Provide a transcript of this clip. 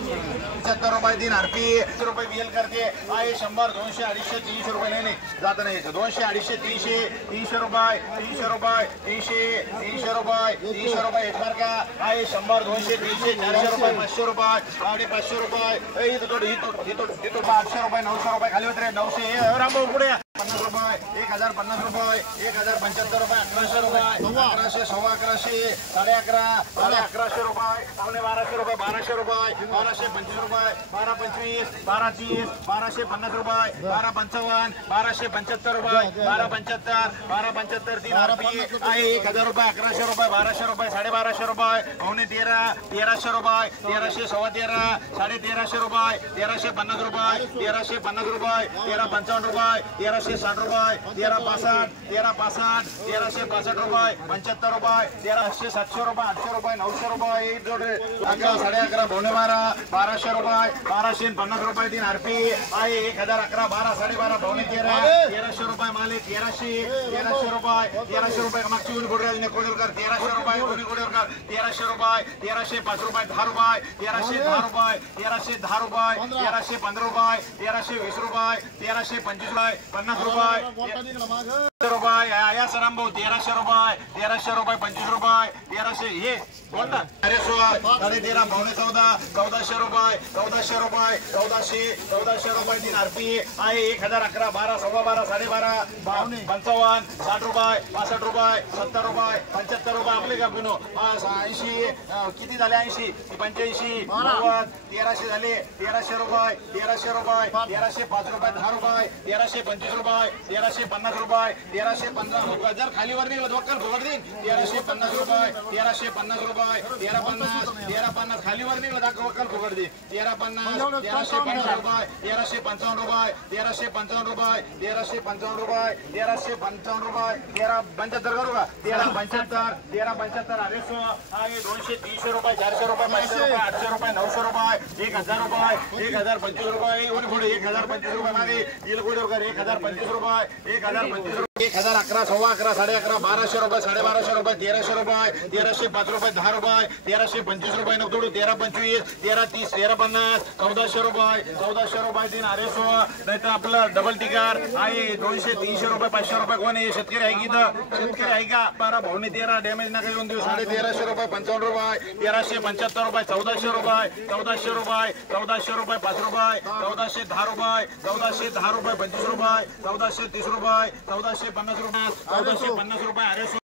75 रुपये दिन आरपी 100 रुपये बीएल करते आहे 100 200 250 300 रुपये नाही जात नाही 200 250 300 300 रुपये 300 रुपये 300 रुपये 300 रुपये एक बार का आहे 100 200 300 400 रुपये 500 रुपये 550 रुपये इथं 800 रुपये 900 रुपये खाली होते 900 रामभाऊ पुढे 50 रुपये 1050 रुपये 1075 रुपये 1100 रुपये 1100 सव्वा 1100 साडे 1100 रुपये पावणे 1200 रुपये 1200 रुपये 1225 रुपये 1225 1230 1250 रुपये 1255 1275 रुपये 1275 3 आरपी आहे 1000 रुपये 1100 रुपये 1200 रुपये 1250 रुपये पावणे 1300 रुपये 1300 सव्वा 13 साडे 1300 रुपये 1350 रुपये 1350 रुपये 1355 रुपये 1360 रुपये 1365 1365 रुपये 75 रुपये 1300 700 रुपये 800 रुपये 900 रुपये 11 साडे 11 पावणे 12 1200 रुपये 1250 रुपये तीन आरपी आहे 1011 12 साडे 12 पावणे 1300 रुपये माले 1300 रुपये मागची ऊन गोडराजने कोडरकर 1300 रुपये कोणी कोडरकर 1300 रुपये 1305 रुपये 10 रुपये 1310 रुपये 1310 रुपये 1315 रुपये 1320 रुपये 1325 रुपये 50 रुपये रुपये या सरांभाऊ 1300 रुपये 25 रुपये 1300 हे बोल ना अरे 13.5 पावणे 1400 रुपये 1400 रुपये तीन आरपी आहे 1011 12 सव्वा 12 साडे 12 55 60 रुपये 65 रुपये 70 रुपये 75 रुपये आपले का पिनो 80 किती झाले 80 85 90 1300 झाले 1300 रुपये 1305 रुपये 10 रुपये 1325 रुपये 1350 रुपये 1350 जर खालीवर निघाला वक्कल फुकट देईन 1350 रुपये 1350 रुपये 1350 खालीवर निघाला दाखव वक्कल फुकट दे 1350 1355 रुपये 1355 रुपये 1355 रुपये 1355 रुपये 1355 रुपये 1375 करू का 1375 अरे 200 300 रुपये 400 रुपये 500 रुपये 800 रुपये 900 रुपये 1000 रुपये 1025 रुपये 1025 रुपये मागे येईल कोडी 1025 रुपये 1025 1011 सव्वा 11 साडे 11 1200 रुपये 1250 रुपये 1300 रुपये 1305 रुपये 10 रुपये 1325 रुपये नक तोडू 1325 1330 1350 1400 रुपये तीन अरे नाही तर आपलं डबल टिकार आहे 200 300 रुपये 500 रुपये कोण आहे शेतकरी आहे की शेतकरी आहे का 12 भावने 13 डॅमेज नका येऊन देऊ 1350 रुपये 55 रुपये 1375 रुपये 1400 रुपये 1400 रुपये 5 रुपये 1410 रुपये 1410 रुपये 25 रुपये 1430 रुपये 1450 रुपये 1450 रुपये अरे